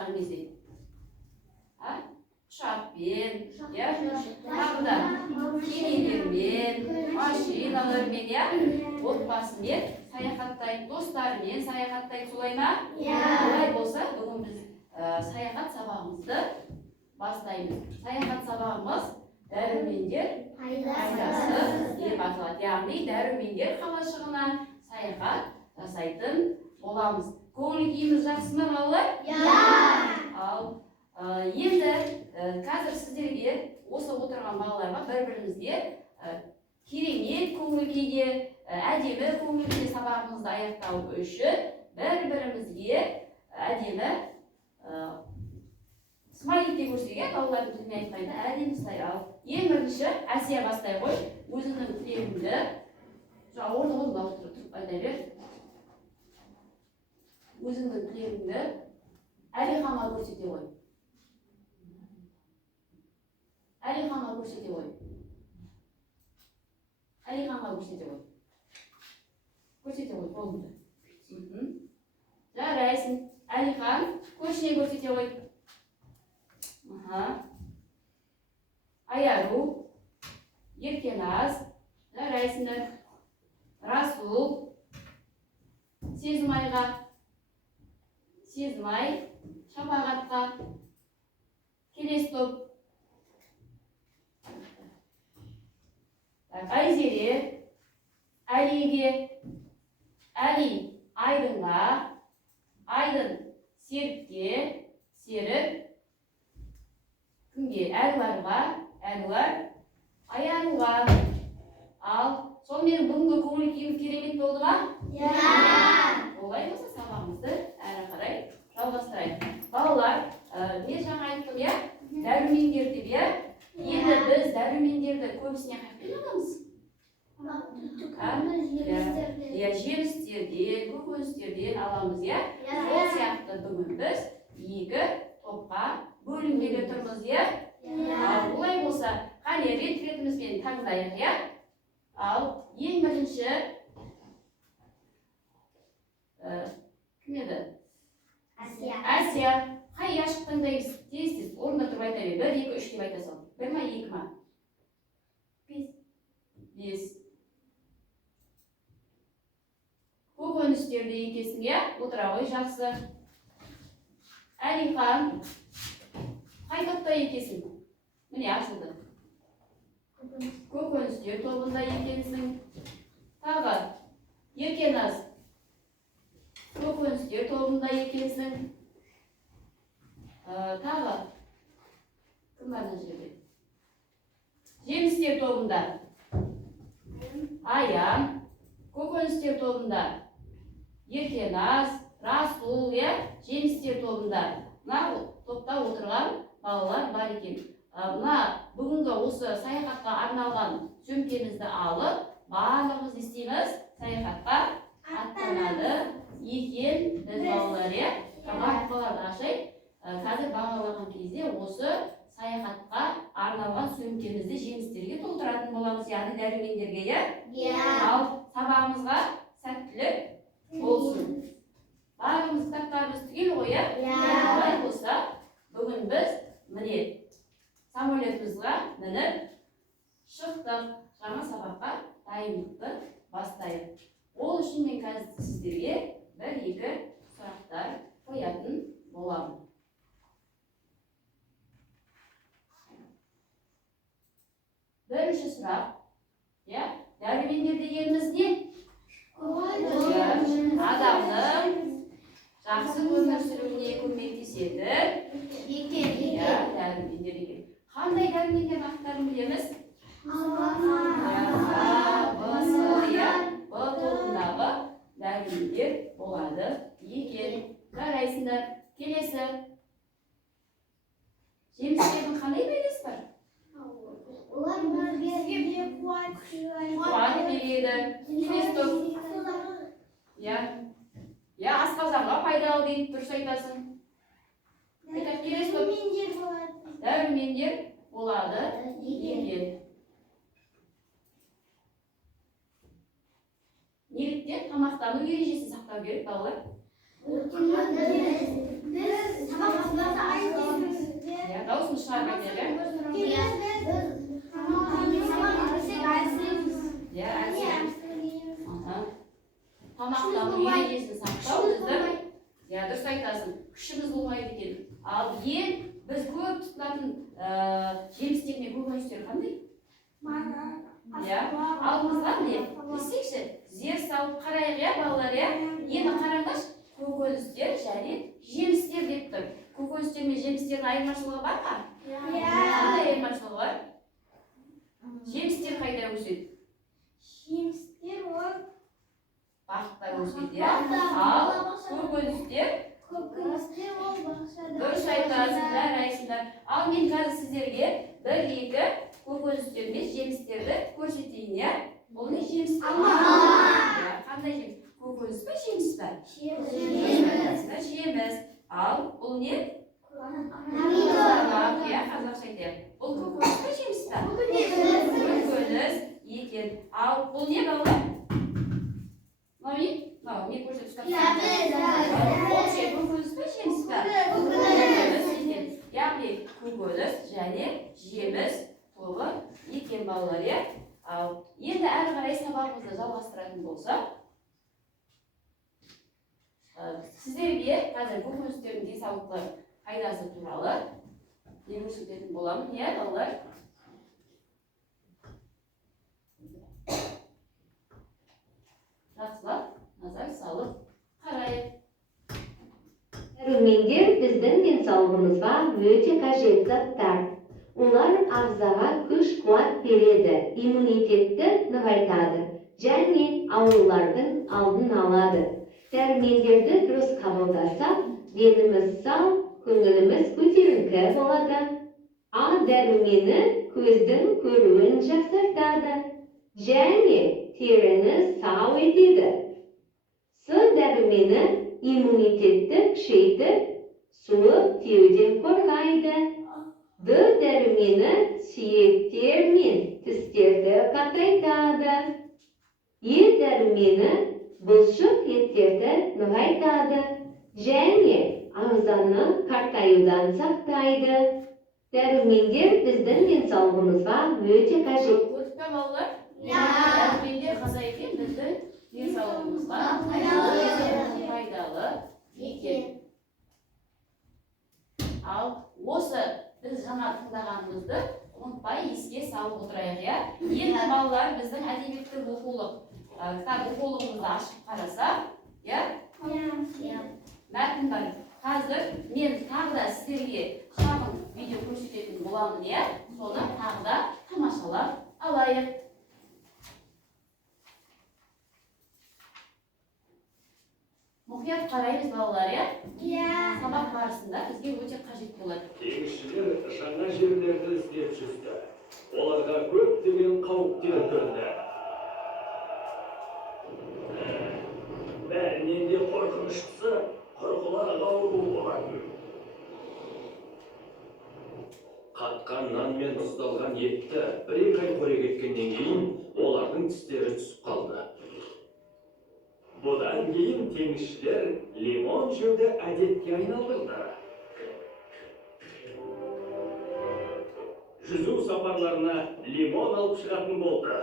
бастаған кезде? Ұшақпен, тағы да кемелермен, машиналармен, отбасымен саяхаттайды, достарымен саяхаттайды, солай ма? Олай болса, бүгін біз саяхат сабағымызды бастаймыз. Саяхат сабағымыз дәрумендер пайдасы деп аталады. Яғни дәрумендер қалашығына саяхат жасайтын боламыз. Көңіл күйіміз жақсы ма, балалар? Ал енді қазір сіздерге осы отырған балаларға бір-бірімізге керемет көңіл күйде, әдемі көңіл күйде сабағымызды аяқтау үшін бір-бірімізге әдемі смайликте көрсек, балалардың тіліне айтқанда әдемі слайд. Ал ең бірінші Әсия бастай ғой. Өзіңнің тілегіңді орныңызда отырып айта бер. Өзіңнің тілегіңді Әлиханға көрсете ғой. Әлиханға көрсете ғой. Әлиханға көрсете ғой. Көрсете ғой қолыңды. Жарайсың. Әлихан көршіне көрсете ғой. Аяру, Еркеназ, жарайсыңдар. Расул, Сезімайға, Сезімай, Шапағатқа, келесі топ. Айзере, Әлиге, Әли, Айдынға, Айдын, Серікке, Серік, кімге? Әнуарға, Әнуар, Аяруға. Ал сонымен бүгінгі көңіл күйіміз керемет болды ма? Олай болса сабағымызды әрі қарай жалғастырайық. Балалар, мен жаңа айттым, дәрумендер деп, енді біз дәрумендерді көбісіне қайдан аламыз? Жемістерден, көкөністерден аламыз, сол сияқты бүгін біз екі топқа бөлінгелі тұрмыз, олай болса, қане рет-ретімізбен таңдайық, ал ең бірінші кім еді? Әсия. Қай яшық таңдаймыз? Тез-тез орында тұрып айта бер. 1, 2, 3 деп айта сал. 1 ма, 2 ма? 5. Көкөністерді екесің, отыра ғой, жақсы. Әлихан, қай топта екесің? Міне ашылды. Көкөністер тобында екенсің. Тағы, Еркеназ, көкөністер тобында екенсің. Тағы, кім бар мына жерде? Жемістер тобында. Аян, көкөністер тобында. Еркеназ, Расул, жемістер тобында. Мына топта отырған балалар бар екен. Мына бүгінгі осы саяхатқа арналған сөмкемізді алып, барлығымыз істейміз, саяхатқа аттанады екен біз балалар. Қабақталарды ашайық. Қазір бағалаған кезде осы саяхатқа арналған сөмкемізді жемістерге толтыратын боламыз, яғни дәрумендерге. Ал сабағымызға сәттілік болсын. Барлығымыз кітаптарымыз түгел ғой, олай болса, бүгін біз міне самолетімізге мініп шықтық, жаңа сабаққа дайындықты бастайық. Ол үшін мен қазір сіздерге 1-2 сұрақтар қоятын боламын. Бірінші сұрақ, дәрумендер дегеніміз не? Адамның жақсы өмір сүруіне көмектеседі. Дәрумендер екен. Қандай дәрумендер аттарын білеміз? Б тобындағы дәрумендер болады екен. Жарайсыңдар. Келесі. Жемістердің қандай пайдасы бар? Олар бізге Қуат береді. Келесі топ. Асқазанға пайдалы дейді, дұрыс айтасың. Келесі топ. Дәрумендер болады екен. Неліктен тамақтану ережесін сақтау керек, балалар? Biz sabahlarda aynı gezimizde. Ya dаусын шығарып айтайық. Ya тамақтану ережесін сақтау біздің, я дұрыс айтасың, күшіміз болмайды екен. Ал біз көп тұтынатын жемістер мен көкөністер қандай? Алдымызға міне десейші, зер салып қарайық, иә балалар, иә? Енді қараңдаршы, көкөністер және жемістер деп тұр. Көкөністер мен жемістердің айырмашылығы бар ма? Қандай айырмашылығы бар? Жемістер қайда өседі? Жемістер ол бақта өседі, ал көкөністер ол бақшада. дұрыс айтасыңдар, айсыңдар. Ал мен қазір сіздерге бір-екі көкөністер мен жемістерді көрсетейін, иә? Бұл не жеміс? Қандай жеміс? Көкөніс пе, жеміс пе? Жеміс. Ал бұл не? Қазақша айтайық. Бұл көкөніс пе, жеміс пе? Көкөніс екен. Ал бұл не балалар? Не көрсетіп көкөніс пе, жеміс пе? Көкөніс екен. Яғни көкөніс және жеміс тобы екен балалар, иә? Ал енді әрі қарай сабағымызды жалғастыратын болсақ, сіздерге қазір көкөністердің денсаулыққа пайдасы туралы не көрсететін боламын, иә балалар? Жақсылап назар салып қарайық. Дәрумендер біздің денсаулығымызға өте қажет заттар. Олар ағзаға күш-қуат береді, иммунитетті нығайтады және аурулардың алдын алады. Дәрумендерді дұрыс қабылдасақ, деніміз сау, көңіліміз көтеріңкі болады. А дәрумені көздің көруін жақсартады және теріні сау етеді. С дәрумені иммунитетті күшейтіп, суық тиюден қорғайды. Д дәрумені сүйектер мен тістерді қатайтады. Е дәрумені бұлшық еттерді нығайтады және ағзаны қартаюдан сақтайды. Дәрумендер біздің денсаулығымызға өте қажет. Көрдік пе балалар? Дәрумендер қандай екен? Біздің денсаулығымызға пайдалы екен. Ал осы біз жаңа тыңдағанымызды ұмытпай еске салып отырайық, иә? Енді балалар біздің әдебиеттік оқулығымызды ашып қарасақ, иә? Мәтін бар. Қазір мен тағы да сіздерге шағын видео көрсететін боламын, иә? Соны тағы да тамашалап алайық. Мұқият қараймыз балалар, иә? Сабақ барысында бізге өте қажет болады. Теңізшілер жаңа жерлерді іздеп жүрді. Оларға көптеген қауіптер төнді. Бәрінен де қорқыныштысы құрғылар ауруы болатын. Қатқан нан мен тұздалған етті бір-екі ай қорек еткеннен кейін олардың тістері түсіп қалды. Бұдан кейін теңізшілер лимон жеуді әдетке айналдырды. Жүзу сапарларына лимон алып шығатын болды.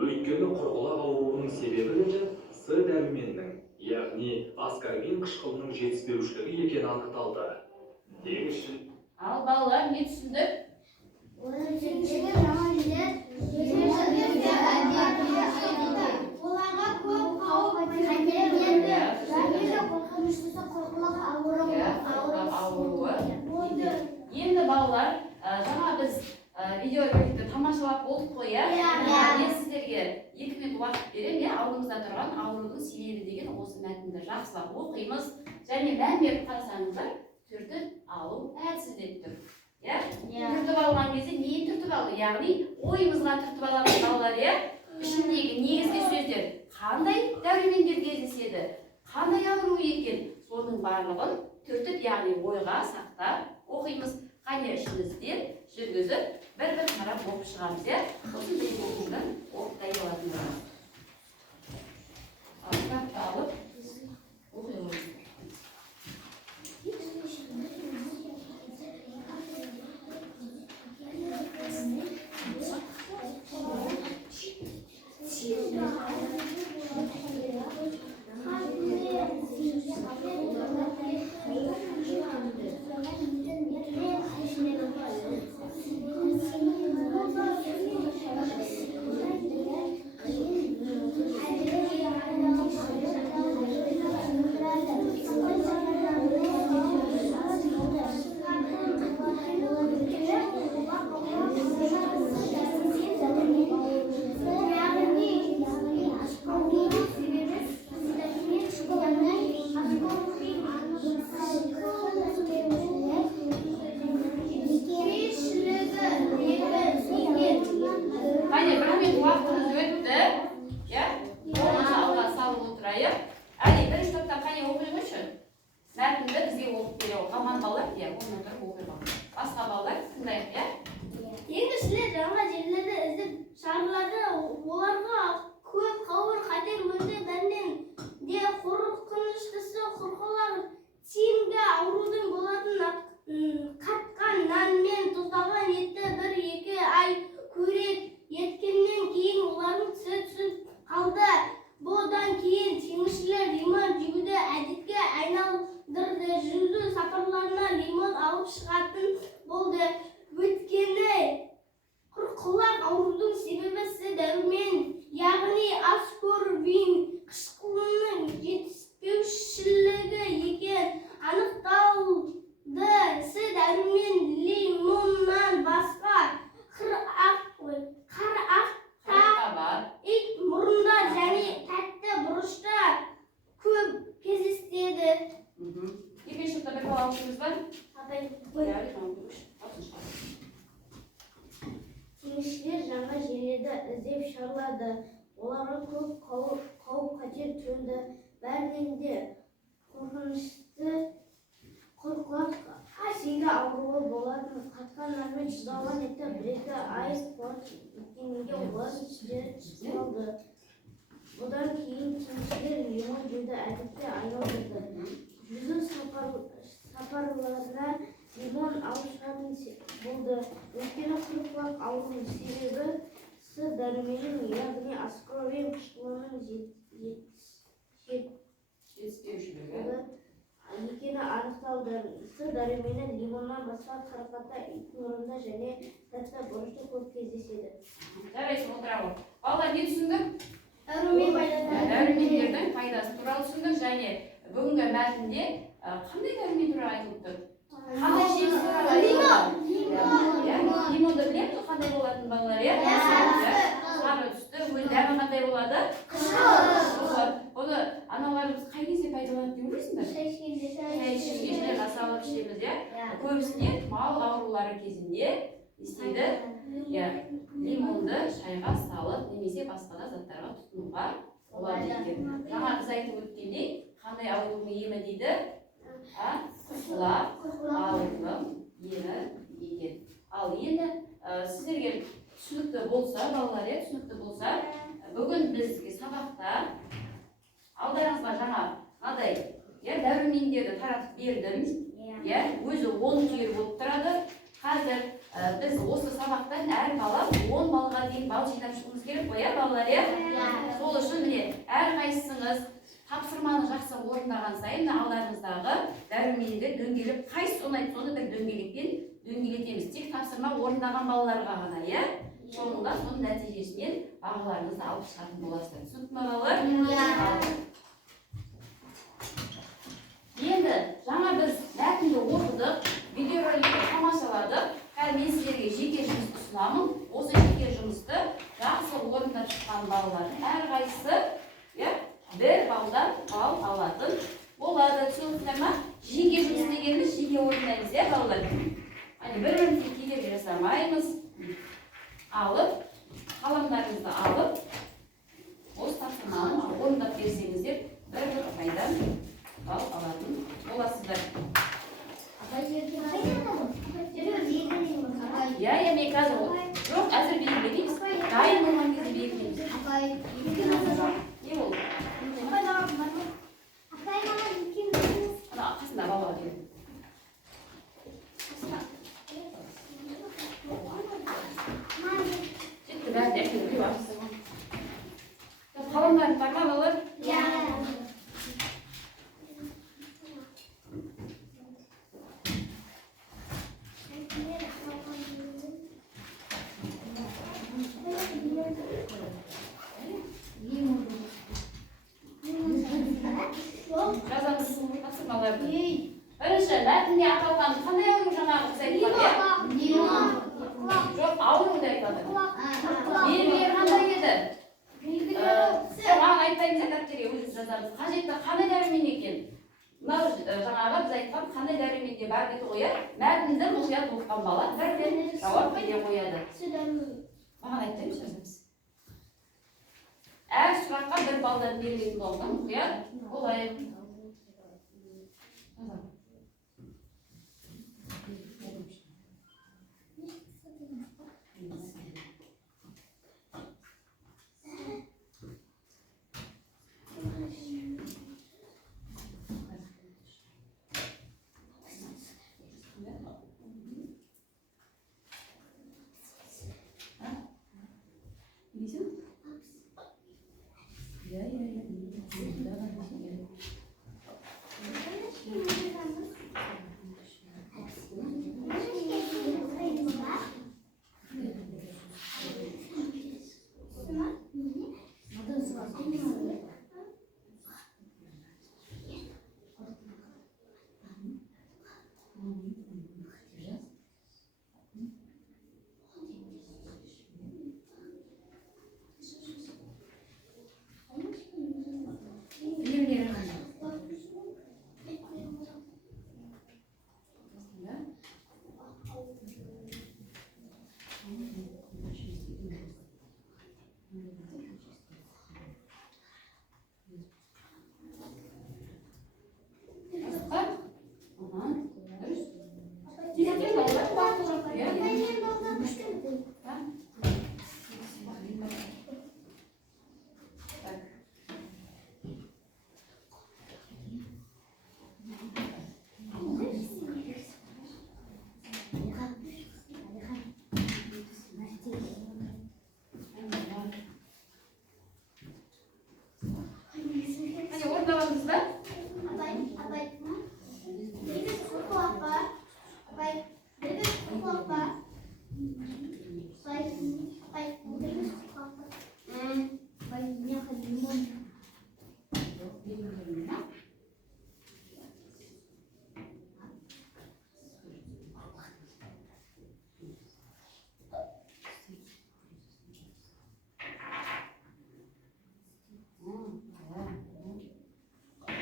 Өйткені құрғылақ ауруының себебі С дәруменінің, яғни аскорбин қышқылының жетіспеушілігі екені анықталды. Теңізшілер. Ал балалар не түсіндік? Оларға көп қауіп Енді балалар, жаңа біз видеороликті тамашалап болдық қой, мен сіздерге 2 минут уақыт берем, алдымызда тұрған аурудың себебі деген осы мәтінді жақсылап оқимыз және мән беріп қарасаңыздар, түртіп алу әдісі деп тұр. Түртіп алған кезде не түртіп алу? Яғни ойымызға түртіп аламыз балалар, ішіндегі негізгі сөздер қандай дәрумендер кездеседі, қандай ауру екен, соның барлығын түртіп, яғни ойға сақтап оқимыз. Қане ішімізден жүргізіп, бір-бір қарап оқып шығамыз, Сосын бір оқудан оқып алатын боламыз. Әне 1 минут уақытымыз өтті. Иә? Оны алға салып отырайық. Әне бірінші топтан қане оқимыншы? Мәтінді бізге оқып бере қалған балалар, иә, оны отырып оқиға. Басқа балалар тыңдайық, иә? Теңізшілер жаңа жерлерді іздеп шарылады. Оларға көп қауір қатер өнді бәрінен де қорқыныштысы құрқылар тиімді аурудың болатын қатқан нан мен тұздалған етті 1-2 ай көрек еткеннен кейін олардың тісі түсіп қалды. Бұдан кейін теңізшілер лимон жеуді әдетке айналдырды. Жүзу сапарларына лимон алып шығатын болды. Өйткені құрқылақ аурудың себебі дәрумен, яғни аскорбин қышқылының жетіспеушілігі екен анықталды. Дәрумен лимоннан басқа қарақта, ит мұрында және тәтті бұрышта көп кездеседі. Екінші топта бір бала оқимыз ба? Теңізшілер жаңа жерлерді іздеп шарылады. Оларға көп қауіп-қатер төнді. Бәрінен де қорқынышты құрқылақ тиімді ауруы болатын қатқан нан мен тұздалған етті 1-2 ай көргеннен олардың тістері түсіп қалды. Бұдан кейін теңізшілер лимон жеуді әдетке айналдырды. Жүзу сапарларына лимон алып шығатын болды. Өйткені құрқылақ аурудың себебі дәруменнің, яғни аскорбин қышқылының жетіспеушілігі екені анықталды. Дәрумені лимоннан басқа қарақата, ит мұрында және тәтті бұрышта көп кездеседі. Жарайсың, отырамын. Балалар не түсіндің? Дәрумендердің пайдасы туралы түсіндік және бүгінгі мәтінде қандай дәрумен туралы айтылып тұр? Қандай жеміс туралы айтылып тұр? Лимонды білеміз, қандай болатын балалар? Сары түсті, дәмі қандай болады? Қышқыл. Оны аналарымыз қай кезде пайдаланады деп ойлайсыңдар? Шай ішкенде, жасалып ішеміз, иә? Көбісіне мал аурулары кезінде істейді. Лимонды шайға салып, немесе басқа да заттарға тұтынуға болады екен. Жаңа біз айтып өткендей, қандай аурудың емі дейді? Құрқылақ аурудың емі екен. Ал енді сіздерге түсінікті болса, балалар, түсінікті болса, бүгін бізге сабақта алдарыңызға жаңа мынадай дәрумендерді таратып бердім. Өзі 10 түйір болып тұрады. Қазір біз осы сабақтан әр бала 10 балға дейін бал жинап шығуымыз керек қой, балалар? Сол үшін міне әрқайсыңыз тапсырманы жақсы орындаған сайын алдарыңыздағы дәрумендерді дөңгелеп, қайсысы ұнайды соны бір дөңгелекпен дөңгелетеміз. Тек тапсырма орындаған балаларға ғана, соңында соның нәтижесінен бағаларыңызды алып шығатын боласыздар. Түсінікті ме, балалар? Енді жаңа біз мәтінді оқыдық, видеороликті тамашаладық. Қазір мен сіздерге жеке жұмысты ұсынамын. Осы жеке жұмысты жақсы орындап шыққан балалардың әрқайсысы бір балдан бал алатын болады. Түсінікті ме? Жеке жұмыс дегеніміз жеке орындаймыз, балалар? Бір-бірімізге кедергі жасамаймыз. Алып, қаламдарыңызды алып, осы тапсырманы орындап берсеңіздер, бір пайдан бал алатын боласыздар. Мен қазір жоқ, әзір белгілемейміз. Дайын болған кезде белгілейміз. Не болды? Қасында бала келді. Жетті, бәрі әкелуге барсыз. Қаламдарың бар ма, балалар? Жазамыз тапсырмаларды. Бірінші, мәтінде аталған қандай ауру жаңағы біз айтылады? Жоқ, ауру деп айтады. Белгілері қандай еді? Маған айтпаймыз, дәптерге өзіміз жазамыз. Қажетті қандай дәрумен екен? Мынау жаңағы біз айтқан қандай дәруменде бар деді ғой, мәтінді мұқият оқыған бала бірден жауап бере қояды. Маған айтпаймын жазамыз. Әр сұраққа бір балдан берілетін болған мұқият болайық.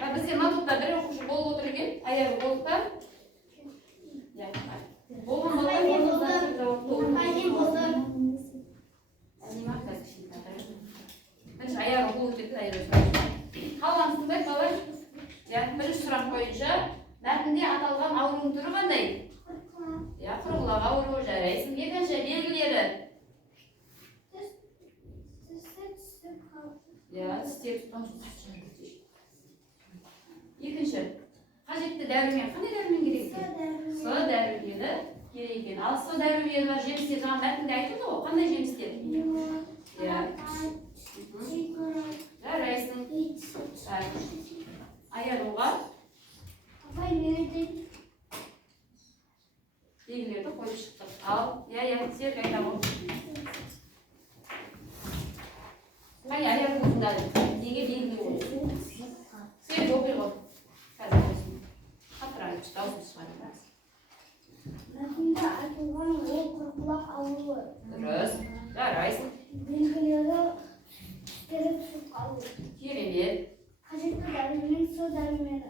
Бізде матутта бір оқушы болып отыр екен, аяғы болып па? Болған балалар бірінші аяғы болып кетті, аяғы қалған тыңдайық балалар. Бірінші сұрақ бойынша мәтінде аталған аурудың түрі қандай? Құрғылақ ауру, жарайсың. Екінші белгілері? Екінші, қажетті дәрімен, қандай дәрімен керек екен? С дәрімені керек екен. Ал С дәрімені бар жемістер жаңа мәтінде айтылды ғой, қандай жемістер? Жарайсың. Аяруға белгілерді қойып шықтық. Ал, серік айтамын. Қай аяғы өзіндегі неге белгілі ғой? Серік оқи ғой. Қазір болсын. Қатырайық, даусын шығарып. Мәтінде айтылған ол құрғылақ ауруы. Дұрыс. Жарайсың. Белгілері түстеріп түсіп қалу. Керемет. Қажетті дәрімен С дәрімені.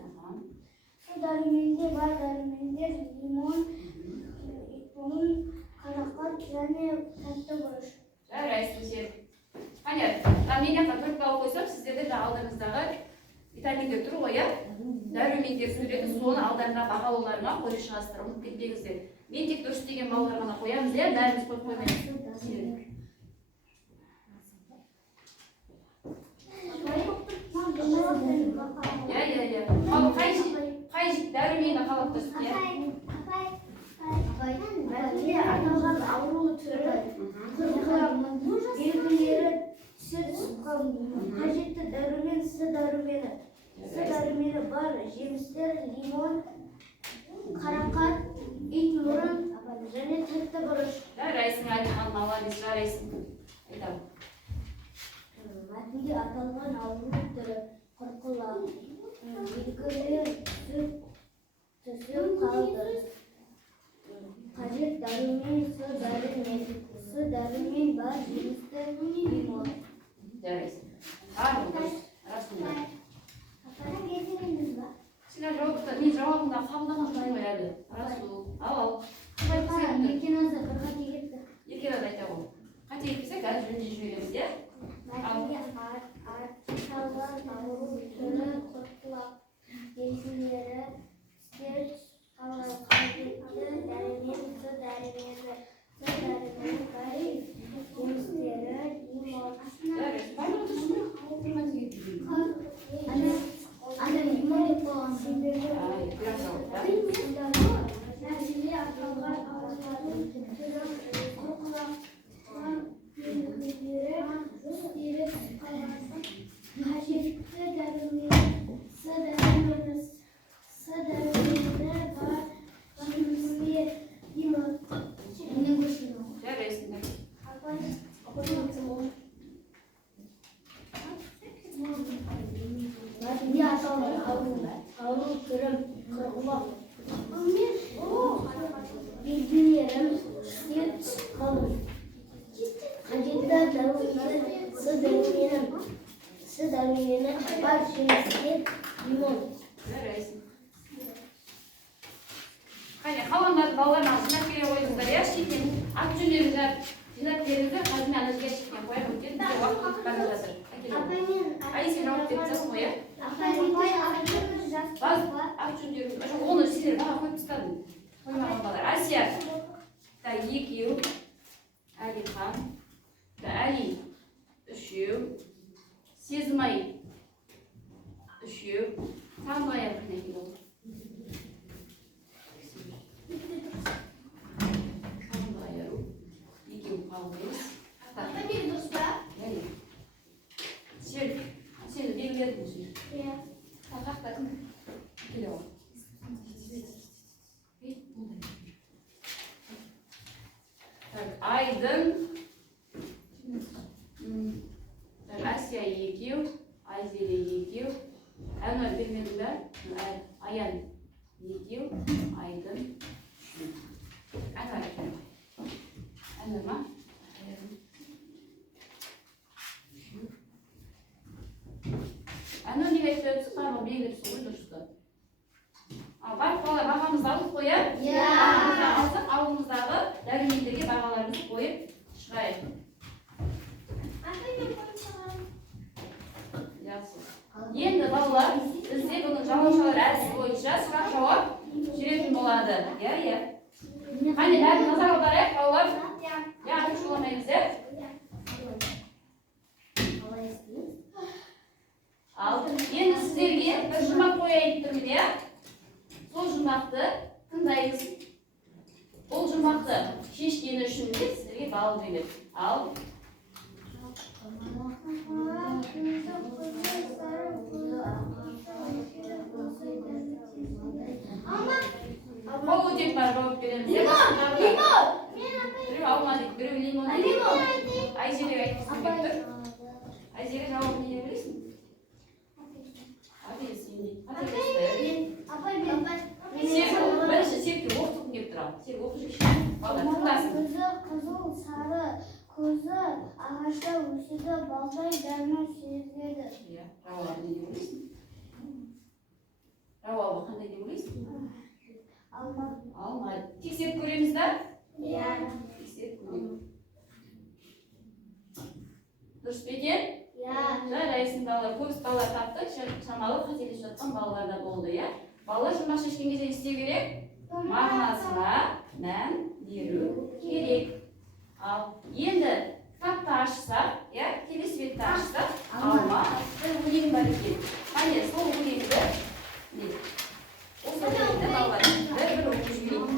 С дәріменде бар дәрімендер лимон, итмон, қарақат және тәтті бұрыш. Жарайсың, Серік. Қанер, мен яққа төрт балл қойсам, сіздерде алдыңыздағы витаминдер тұр ғой, дәрумендер суретін, соны алдарына бағалауларына қойып шығастыр, ұмытып кетпеңіздер. Мен тек дұрыс деген балалар ғана қоямыз, бәріміз қойып қоймаймыз. Ал қай дәрумені қалап тұрсыз? Мәтінде аталған ауру түрі құрғылақ белгілері түсіп қалу. Қажетті дәрумен С дәрумені. С дәрумені бар жемістер лимон, қарақат, итмұрын және тәтті бұрыш. Жарайсың, Әлихан, молодец, жарайсың. Айтамын. Мәтінде аталған ауру түрі құрғылақ белгілері түсіп қалды. Қажет дәрумен С дәрумен бар жемістер лимон. Жарайсың. Расында. Сен жауабында қабылдамай қояды. Расул. Ал. Еркен азы бір қате кетті. Еркен азы айта ғой. Қате дәрумені бар жемістер лимон. Жарайсың. Қане, қалғандарды балаларына жинап бере қойыңыздар, иә? Шеттен ат жөндерін жинап беріңіздер, қазір мен ана жерге шеттен қоямын, өткен бізде уақыт өтіп бара жатыр. Ай, сен жауап беріп жатсың ғой, иә? Ат жөндерін, оны сендер баға қойып тастадым. Қоймаған балалар. Асия, екеу, Әлихан, Әли, үшеу, Сезімай, үшеу, Танбай қане келді. Екеу қалдыңыз. Сені белгіледім үшін. Қақта кім? Келе ол. Айдын. Асия екеу. Айзере екеу. Әнуар бермедің бә? Аян екеу. Айдын. Әнуар екен. Әнуар ма? Әнуар неге айтып өтсің? Барлығы белгілеп сұғын дұрысты. Бар қолай бағамызды алдық қояр? Алсақ ауылымыздағы дәрумендерге бағаларымызды қойып шығайық. Енді балалар, бізде бұның жалаушалар әдісі бойынша сұрақ жауап жүретін болады. Иә. Қане, бәрін назар аударайық, балалар. Шуламаймыз, иә? Ал, енді сіздерге бір жұмбақ қояйын тұрмын, иә? Сол жұмбақты тыңдаймыз. Бұл жұмбақты шешкені үшін сіздерге балл береді. Ал. Қол өтек бар жауап береміз. Лимон! Біреу алма дейді, біреу лимон дейді. Айзере айтқызын деп тұр. Айзере жауабын не білесің? Бірінші серке оқытқым келіп тұр. Сен оқып жүрші. Қызыл, сары, көзі ағашта өседі, балдай дәмі сезеді. Жауабы не деп ойлайсың? Жауабы қандай деп ойлайсың? Алма. Тексеріп көреміз ба? Иә. Тексеріп көреміз. Дұрыс па екен? Жарайсың балалар. Көбіс балалар тапты, шамалы қателесіп жатқан балалар да болды, иә? Балалар жұмбақ шешкен кезде не істеу керек? Мағынасына мән беру керек. Ал енді кітапты ашсақ, иә, келесі бетті ашсақ, алма бір өлең бар екен. Қане, сол өлеңді осы өлеңді балалар бір оқып жіберейік.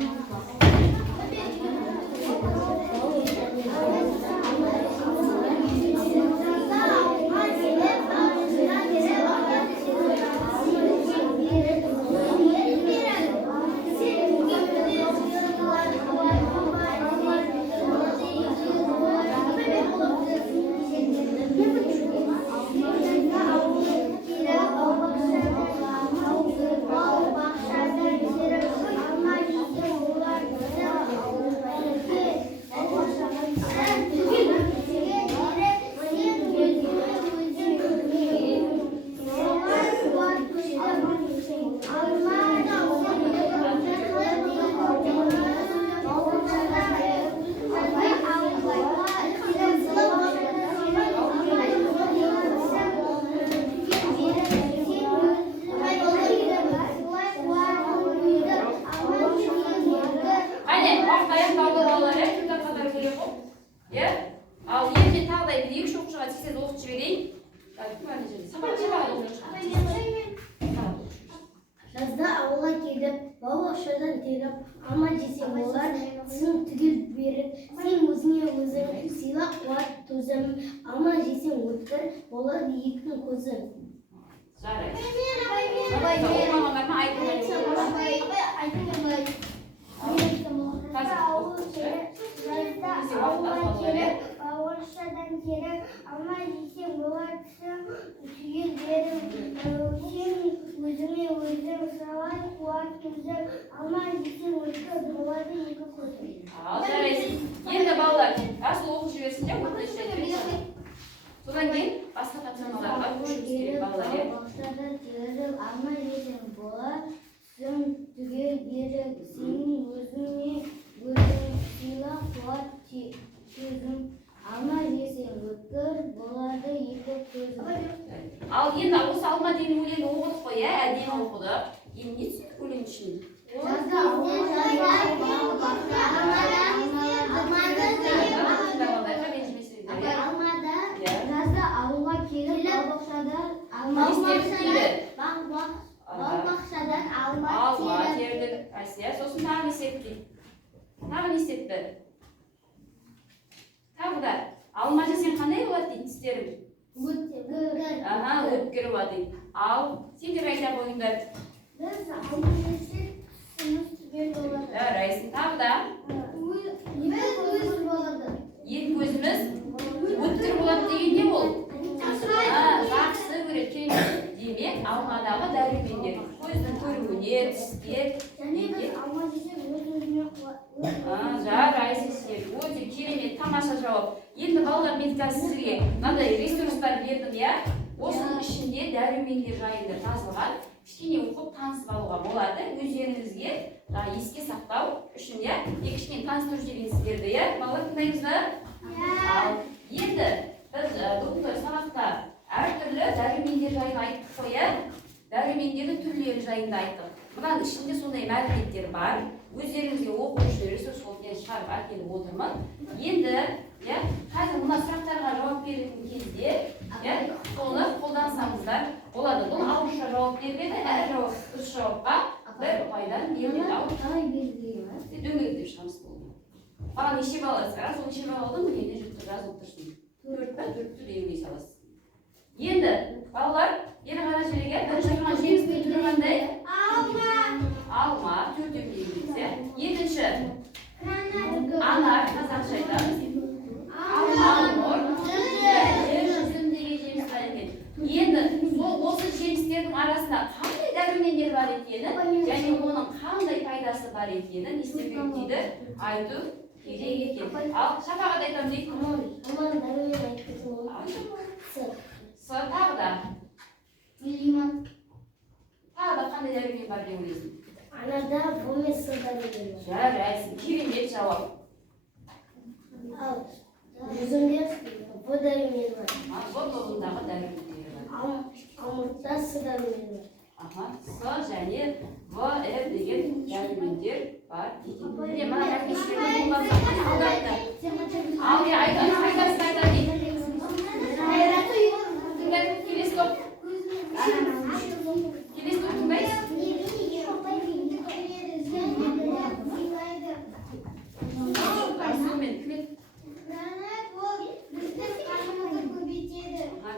Жазда ауылға келіп, бау-бақшадан теріп, алма жесең олар тісін түгел беріп, сен өзіңе өзің сыйла қуат төзім, алма жесең өткір болады ектің көзі. Жарайды. Бау-бақшадан теріп, алма жесең олар тісін түгел беріп, сен өзіңе өзің сыйла қуат төзім, алма жесең өткір болады ектің көзі. Жарайсың. Енді балалар, асыл оқып жіберсін де, содан кейін басқа тапсырмаларға көшеміз. сенің өзіңе сыйла қуат төзім алма жесең өткір болады екі көзім. Ал енді осы алма деген өлеңді оқыдық қой, иә, әдемі оқыдық. Енді не түсіндік өлең ішінен? Жазда ауылға келіп бау-бақшадан алма тердік. Әсия, сосын тағы не істетті? Тағы не істетті? Тағы да, алма жесең қандай болады дейді тістерің? Өткір болады дейді. Ал, сендер айта қойыңдар. Біз алма жесек түсіміз түгел болады. Жарайсың, тағы да. Екі көзіміз өткір болады деген не ол? Жақсы көреді, керемет. Демек, алмадағы дәрумендер. Көздің көруіне, тістер. Алма жесек өз-өзіне қуат. Жарайсың сіздер. Өте керемет, тамаша жауап. Енді балалар, мен қазір сіздерге мынандай ресурстар бердім, иә? Осының ішінде дәрумендер жайында жазылған. Кішкене оқып танысып алуға болады. Өздеріңізге еске сақтау үшін, иә? Кішкене таныстырып жіберейін сіздерді, иә? Балалар, тыңдаймыз ба? Енді біз бүгінгі сабақта әртүрлі дәрумендер жайында айттық қой, иә? Дәрумендердің түрлері жайында айттық. Бұдан ішінде сондай мәліметтер бар. Өздеріңізге оқу үшін ресурс болып шығарып әкеліп отырмын. Енді, қазір мына сұрақтарға жауап беретін кезде, соны қолдансаңыздар болады. Бұл ауызша жауап беріледі, әр жауап үш жауапқа бір ұпайдан беріледі. Дөңгелектеп шығамыз болды. Маған неше балл аласыздар? Сол неше балл алдың міне жүріп жазылып тұрсын. 4 па 4-ті белгілей саласыз. Енді балалар, бері қара жерге бірінші тұрған жемістің түрі қандай? Алма, 4-ті белгілейсіз. Екінші анар, қазақша айтамыз. Алмұрт, жүзім деген жеміс бар екен. Енді осы жемістердің арасында қандай дәрумендер бар екенін және оның қандай пайдасы бар екенін естірген дейді айту керек екен. Ал шапағат айтам дейді. Алманың дәрумен айтқызу. Тағы да. Лимон. Тағы да қандай дәрумен бар деп ойлайсың? Анарда бомбе дәрумен бар. Жарайсың, керемет жауап. Ал жүзімде б дәрумен бар. Бұндағы дәрумендері бар. Алмұртта с дәрумен бар. С және В, Р деген дәрумендер бар екен. Міне мына әкештердің болмаса алдарында. Ал айтасың айтам дейді. Келесі топ. Келесі топ тыңдайсыз?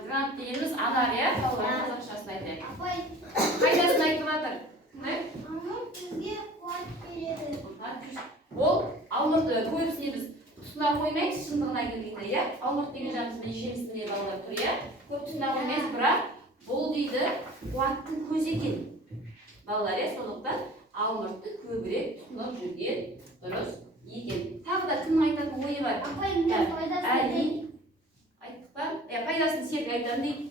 Гранат дегеніміз анар, иә? Балалар қазақшасын айтайық. Қайдасын айтып жатыр? Ол алмұртты көбісіне біз тұсына қоймаймыз, шындығына келгенде, иә? Алмұрт деген жағымыз міне жемістіне балалар тұр, иә? Көп тұсына қоймаймыз, бірақ бұл дейді қуаттың көзі екен. Балалар, иә? Сондықтан алмұртты көбірек тұтынып жүрген дұрыс екен. Тағы да кімнің айтатын ойы бар? Әли айттық па? Пайдасын серік айтам дейді.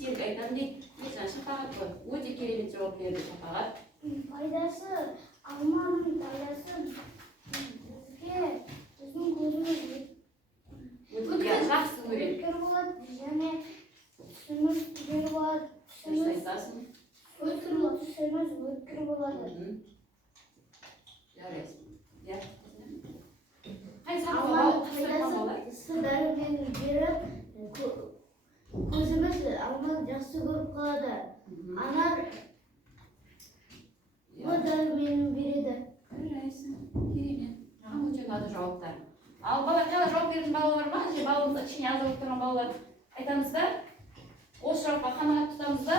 Серік айтам дейді. Шапағат қой. Өте керемет жауап берді Шапағат. Пайдасы, алманың пайдасы бізге біздің көзіміз жақсы көреді. өткір болады және түсіміз түгел болады. Түсіміз өткір болады. Жарайсың. Алманың пайдасы с дәрумендерін беріп, көзіміз алманы жақсы көріп қалады. Анар б дәрумендерін береді. Жарайсың. Керемет. Өте ұнады жауаптар. Ал бала тағы жауап беретін балалар бар ма? Баламызда кішкене аз болып тұрған балалар айтамыз да? Осы жауапқа қанағат тұтамыз ба?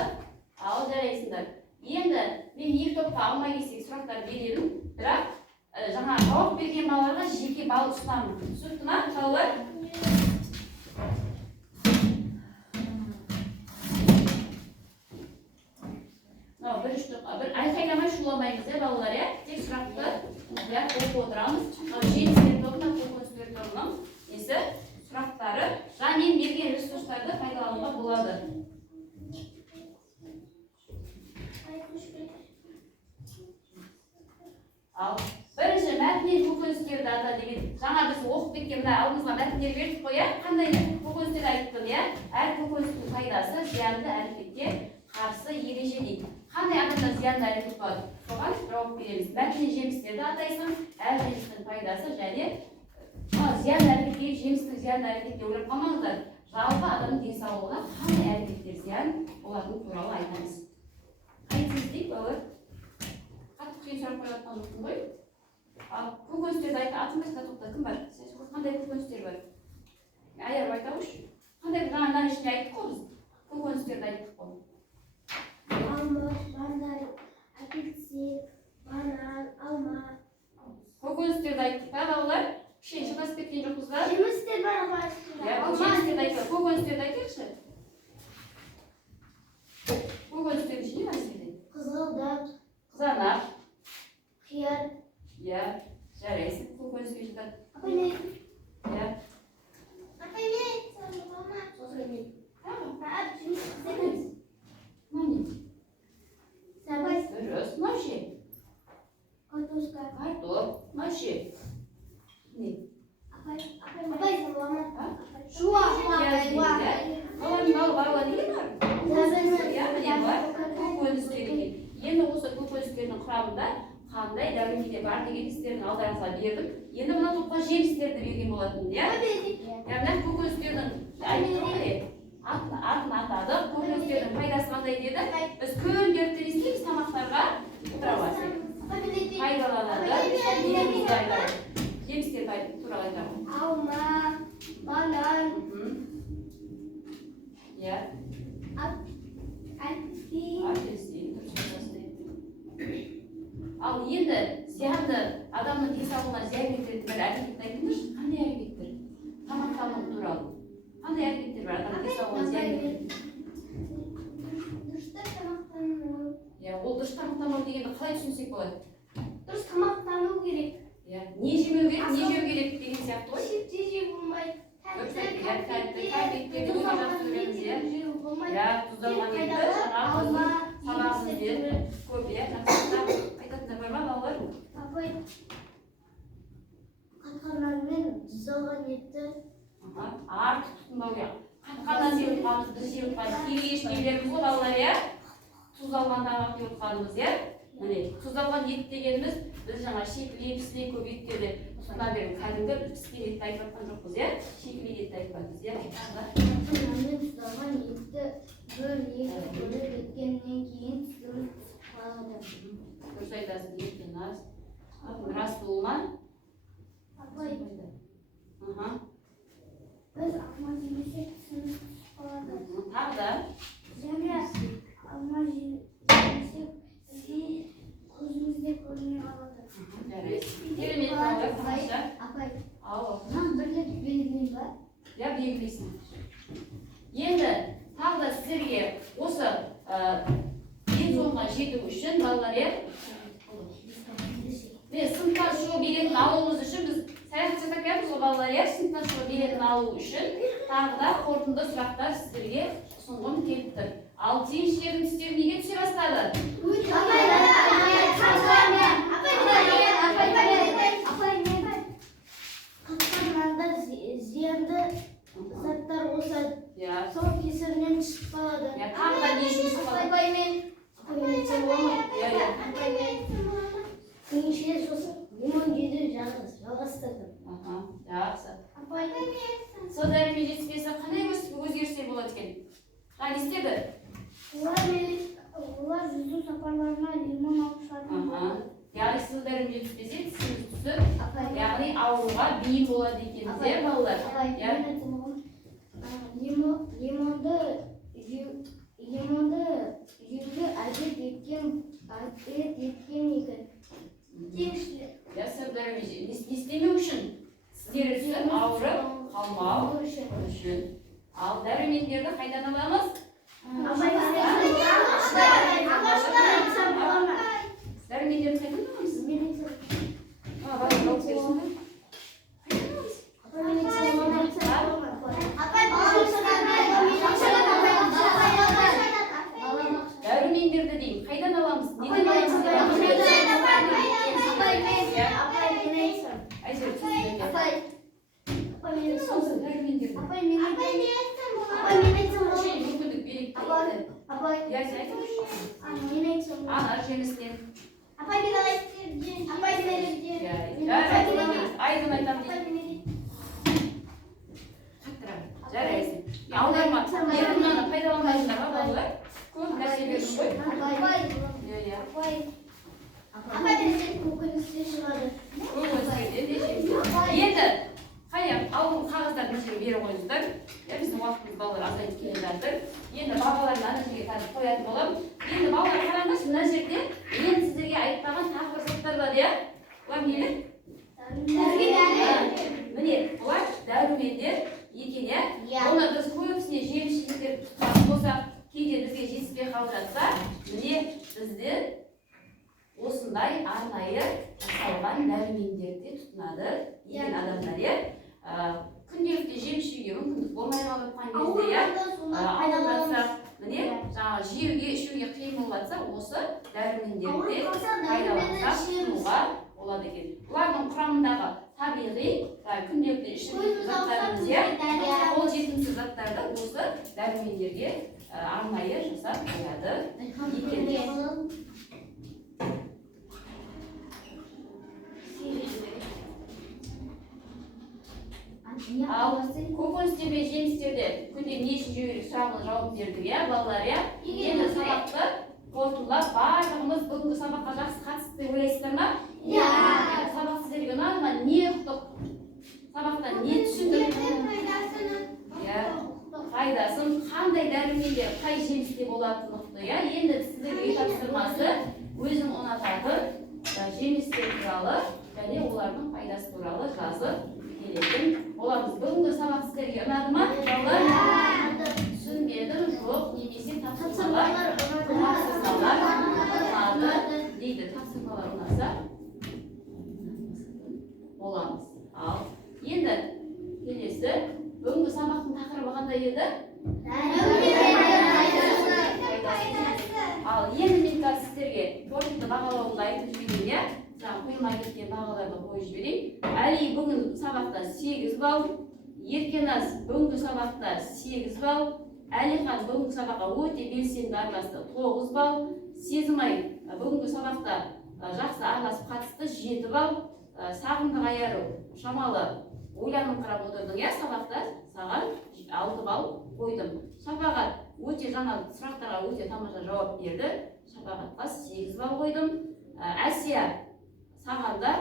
Ал жарайсыңдар. Енді мен екі топқа алма кесек сұрақтар беремін, бірақ жаңа жауап берген балаларға жеке балл ұстамын. Түсінікті ма, балалар? Бірінші топқа айқайламай шуламаймыз, балалар, тек сұрақты оқып отырамыз. Жемістер тобына, көкөністер тобының сұрақтары және мен берген ресурстарды пайдалануға болады. Ал бірінші мәтіннен көкөністерді ата деген жаңа біз оқып кеткен мына алдымызға мәтіндер бердік қой, иә? Қандай көкөністер айттым, иә? Әр көкөністің пайдасы зиянды әрекетке қарсы ереже дейді. Қандай адамда зиянды әрекет болады? Соған жауап береміз. Мәтіннен жемістерді атайсың, әр жемістің пайдасы және зиянды әрекетке, жемістің зиянды әрекетке ойлап қалмаңыздар. Жалпы адамның денсаулығына қандай әрекеттер зиян болатыны туралы айтамыз. Айтыңыз дейік, балалар. Қатты қиын сұрақ қойып жатқан жоқпын ғой. Ал көкөністерді айтты, атыңызда тоқта кім бар? Қандай көкөністер бар? Аяр айта қойшы. Қандай жаңа ішінде айттық қой біз? Көкөністерді айттық қой. Алма, мандарин, апельсин, банан, алма. Көкөністерді айттық па, балалар? Кішкене шатасып кеткен жоқпыз ба? Жемістер бар ма? Жемістерді айтып, көкөністерді айтайықшы. Көкөністерді ішінде не істейді? Қызғалдақ, Қызанақ. қияр. Иә, жарайсың. Көкөніске жатады. Апай не? Иә. Апай не? Мама. Сосын не? Апай жұмыс істеміз. Мынау Сабай. дұрыс. Мынау ше? Картошка. Картоп. Мынау ше? Не? Апай салама. Шуа. Бала деген бар? Иә, міне бар. Көкөністер екен. Енді осы көкөністердің құрамында қандай дәрумендер бар деген істердің алдарыңызға бердім. Енді мына топқа жемістерді берген болатын, иә? Яғни көкөністердің атын атадық. Көкөністердің пайдасы қандай деді? Біз күнделікті не істейміз тамақтарға пайдаланады. Жемістер туралы айтамын. Алма, банан, Иә. апельсин. Апельсин, ал енді зиянды адамның денсаулығына зиян келтіретін бір әрекетті айтыңызшы. Қандай әрекеттер? Тамақтану туралы. Қандай әрекеттер бар адамның денсаулығына зиян келтіретін? Дұрыстап тамақтану. Иә, ол дұрыс тамақтану дегенді қалай түсінсек болады? Дұрыс тамақтану керек. Иә, не жемеу керек, не жеу керек деген сияқты ғой. Шетте жеу болмайды. Тәтті, өте жақсы көреміз, иә. Иә, тұздалған етті, жаңағы сабағымызбен көп, иә, жақсы айтатындар бар ма, балалар? Апай, қатқандармен тұздалған етті. Артық тұтынбау керек. Қатқаннан жеп отырғанымыз, біз жеп отырған киіз нелеріміз ғой, балалар, иә. Тұздалған тамақ жеп отырғанымыз, иә. Міне, тұздалған ет дегеніміз біз жаңа шикілі, пісілі көп еттерді тұтына беріп кәдімгі піскен етті айтып жатқан жоқпыз, иә? Шикілі етті айтып жатырмыз, иә? Қатқандармен тұздалған етті бір-екі бөліп еткеннен кейін түсіріп қалады. Дұрыс айтасың, еттен аз. Рас болма. Апай, біз алма жемесек түсіміз қалады. Тағы да. Және алма жемесек көзімізде көріне қалады. Жарайсың. Керемет балалар, тамаша. Апай, Ал, мынаны бірлік белгілейін ба? иә, белгілейсің. Енді тағы да сіздерге осы ең соңға жету үшін балалар, иә, сыныптан шығу билетін алуымыз үшін біз саяхат жасап келеміз ғой, балалар, иә, сыныптан шығу билетін алу үшін тағы да қорытынды сұрақтар сіздерге ұсынғым келіп тұр. Ал тиыншылардың түстері неге түсе бастады? Қатқаннан зиянды заттар қосады. Сол кесірінен түсіп қалады. Тағы да не үшін қалады? Күйінше сосын лимон жеуді жалғастырдым. Жақсы. Сол дәрімен жетіспесі қандай өзгерістер болады екен? Жаңа не істеді? Олар жүзу сапарларына лимон алып шығатын. Яғни сіз дәрімен жетіспесе тісіңіз түсіп, яғни ауруға бейім болады екеніңіз, иә, балалар? Лимонды жеуге әдет еткен екен. Я сіз дәрімен не істемеу үшін? Сіздер үшін ауырып қалмау үшін. Ал дәрімендерді қайдан аламыз? Дәрімендерді қайдан аламыз? Дәрімендерді деймін. Қайдан аламыз? Неден аламыз? Апай мен Осы дәрумендерді. Апай мен айтсам болады. Мүмкіндік берейік Апай, дейді. апай, Я айтыңызшы. мен айтсам болады. Ана жемістен. Апай мен айтсам. Апай мен Айдын айтамын дейді. Жарайсың. Аударма. Екі мынаны пайдаланбайсыңдар ма балалар? Көп нәрсе бердім ғой. Апай, Иә. апай мен көкөністен шығады. Енді қане алдын қағаздарды мына жерге беріп қойыңыздар. Біздің уақытымыз балалар азайып келе жатыр. Енді бағаларын ана жерге қазір қоятын боламын. Енді балалар қараңдаршы, мына жерде мен сіздерге айтпаған тағы бір заттар бар, иә? Бұлар нелер? Міне, бұлар дәрумендер екен, иә? Оны біз көбісіне жеміс-жидектер тұтынатын болсақ, кейде бізге жетіспей қалып жатса, міне бізде осындай арнайы жасалған дәрумендерді тұтынады деген адамдар, иә? Күнделікті жеміс жеуге мүмкіндік болмай қалып жатқан кезде, иә? Ауырып жатса, міне жаңағы жеуге, ішуге қиын болып жатса, осы дәрумендерді пайдалансақ тұруға болады екен. Бұлардың құрамындағы табиғи, күнделікті ішетін заттарымыз, иә? Ол жетімсіз заттарды осы дәрумендерге арнайы жасап қояды екен. Ал көкөністер мен жемістерді күнде не үшін жеу керек сұрағына жауап бердік, иә балалар, иә? Енді сабақты қорытындылап барлығымыз бүгінгі сабаққа жақсы қатысты деп ойлайсыздар ма? Иә. Сабақ сіздерге ұнады ма? Не ұқтық? Сабақта не түсіндік? Иә. Пайдасын, қандай дәрумендер, қай жемісте болатынын ұқты, иә? Енді сіздерге тапсырмасы өзім ұнататын жемістер туралы және олардың пайдасы туралы жазып келетін боламыз. Бүгінгі сабақ сіздерге ұнады ма? Түсінбедім, жоқ, немесе тапсырмалар ұнады дейді. Тапсырмалар ұнаса боламыз. Ал енді келесі бүгінгі сабақтың тақырыбы қандай еді? Ал енді мен қазір сіздерге қорытынды бағалауды айтып жіберейін, иә? Қойылмай кеткен бағаларды қойып жіберейін. Әли бүгін сабақта 8 балл, Еркеназ бүгінгі сабақта 8 балл, Әлихан бүгінгі сабаққа өте белсенді араласты 9 балл, Сезімай бүгінгі сабақта жақсы араласып қатысты 7 балл, Сағындық Аяру шамалы ойланып қарап отырдың, иә, сабақта саған 6 балл қойдым. Шапағат өте жаңа сұрақтарға өте тамаша жауап берді. Шапағатқа 8 балл қойдым. Әсия саған да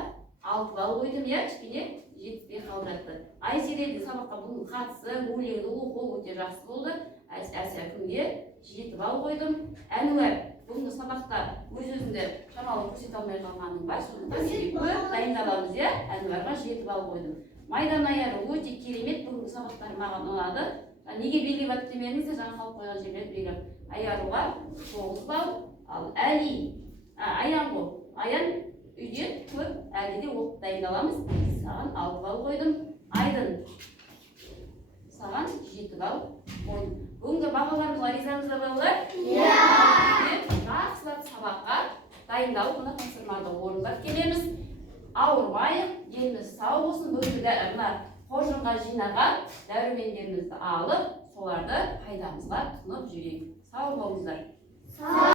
6 балл қойдым, иә, кішкене жетіспей қалып жатты. Айзереде сабаққа бүгін қатысы, өлеңді оқу өте жақсы болды. Әсия күнге 7 балл қойдым. Әнуар бүгінгі сабақта өз-өзіңді шамалы көрсете алмай қалғаның бар, сондықтан көп дайындаламыз, иә, Әнуарға 7 балл қойдым. Майдан Аяры өте керемет, бүгінгі сабақтар маған ұнады. Неге белгілеп атып демеңіздер, жаңа қалып қойған жерлерді белгілеп. Аяруға 9 балл, ал Аян үйден көп әлі де оқып дайындаламыз. Саған 6 балл қойдым. Айдын саған 7 балл қойдым. Бүгінгі бағаларымызға ризамыздар балалар? Иә. Жақсылап сабаққа дайындалып, мына тапсырманы орындап келеміз. Ауырмайық, деніміз сау болсын. Бүгінгі мына қоржынға жинаған дәрумендерімізді алып, соларды пайдамызға тұтынып жүрейік. Сау болыңыздар.